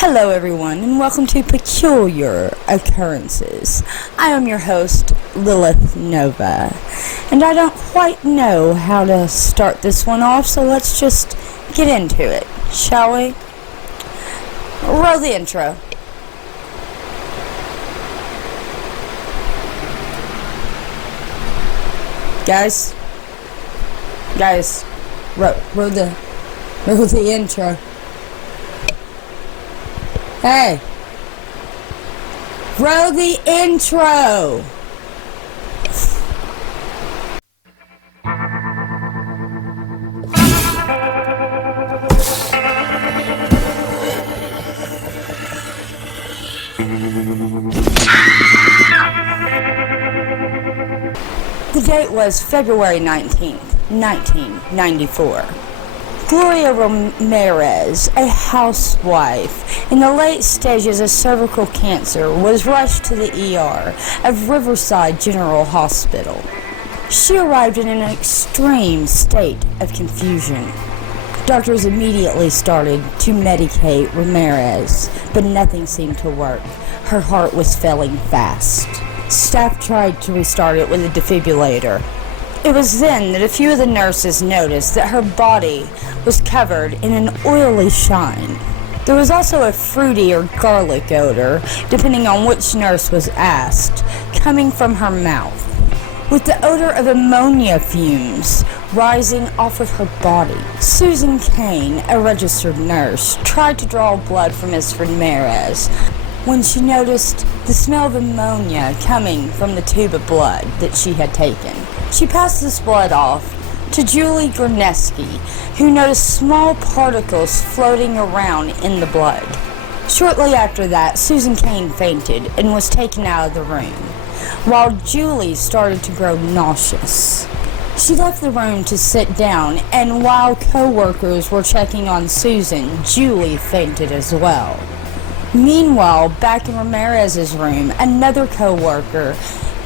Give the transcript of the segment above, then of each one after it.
Hello everyone, and welcome to Peculiar Occurrences. I am your host, Lilith Nova, and I don't quite know how to start this one off, so let's just get into it, shall we? Roll the intro. Guys, roll the intro. Hey! Roll the intro! The date was February 19th, 1994. Gloria Ramirez, a housewife in the late stages of cervical cancer, was rushed to the ER of Riverside General Hospital. She arrived in an extreme state of confusion. Doctors immediately started to medicate Ramirez, but nothing seemed to work. Her heart was failing fast. Staff tried to restart it with a defibrillator. It was then that a few of the nurses noticed that her body was covered in an oily shine. There was also a fruity or garlic odor, depending on which nurse was asked, coming from her mouth, with the odor of ammonia fumes rising off of her body. Susan Kane, a registered nurse, tried to draw blood from Ms. Ramirez when she noticed the smell of ammonia coming from the tube of blood that she had taken. She passed this blood off to Julie Gorneski, who noticed small particles floating around in the blood. Shortly after that, Susan Kane fainted and was taken out of the room, while Julie started to grow nauseous. She left the room to sit down, and while co-workers were checking on Susan, Julie fainted as well. Meanwhile, back in Ramirez's room, another co-worker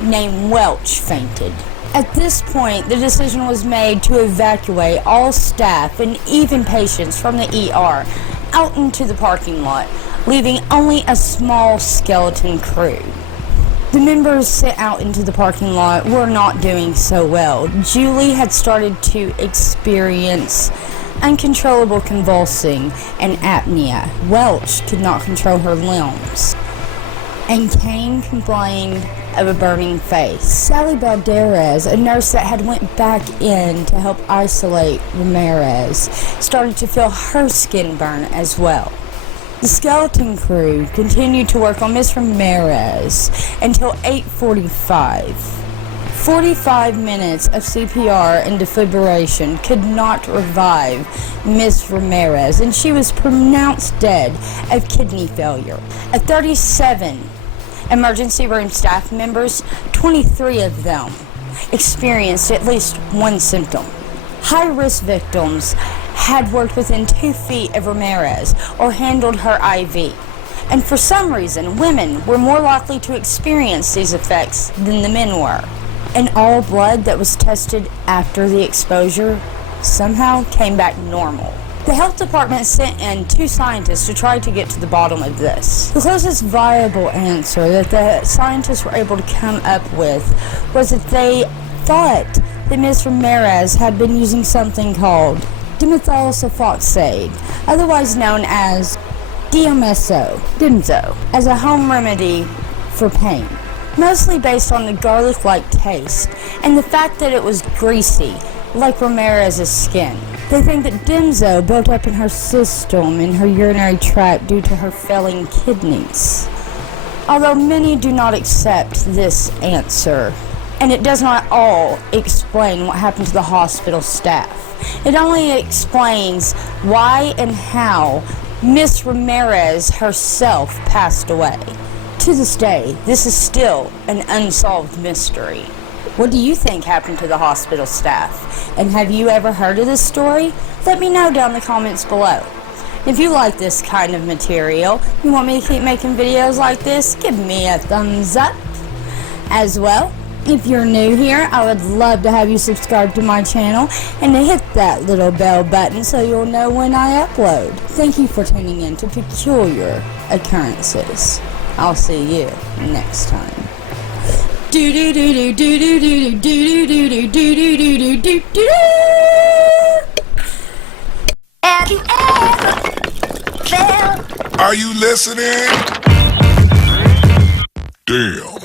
named Welch fainted. At this point, the decision was made to evacuate all staff and even patients from the ER out into the parking lot, leaving only a small skeleton crew. The members sent out into the parking lot were not doing so well. Julie had started to experience uncontrollable convulsing and apnea. Welch could not control her limbs, and Kane complained of a burning face. Sally Balderas, a nurse that had went back in to help isolate Ramirez, started to feel her skin burn as well. The skeleton crew continued to work on Miss Ramirez until 8:45. 45 minutes of CPR and defibrillation could not revive Miss Ramirez, and she was pronounced dead of kidney failure. At 37 emergency room staff members, 23 of them experienced at least one symptom. High-risk victims had worked within 2 feet of Ramirez or handled her IV. And for some reason, women were more likely to experience these effects than the men were. And all blood that was tested after the exposure somehow came back normal. The health department sent in 2 scientists to try to get to the bottom of this. The closest viable answer that the scientists were able to come up with was that they thought that Ms. Ramirez had been using something called dimethyl sulfoxide, otherwise known as DMSO, as a home remedy for pain, mostly based on the garlic-like taste and the fact that it was greasy, like Ramirez's skin. They think that Dimzo built up in her system in her urinary tract due to her failing kidneys. Although many do not accept this answer, and it does not all explain what happened to the hospital staff. It only explains why and how Miss Ramirez herself passed away. To this day, this is still an unsolved mystery. What do you think happened to the hospital staff? And have you ever heard of this story? Let me know down in the comments below. If you like this kind of material, you want me to keep making videos like this, give me a thumbs up. As well, If you're new here, I would love to have you subscribe to my channel and to hit that little bell button so you'll know when I upload. Thank you for tuning in to Peculiar Occurrences. I'll see you next time. Have you ever felt? Are you listening? Damn.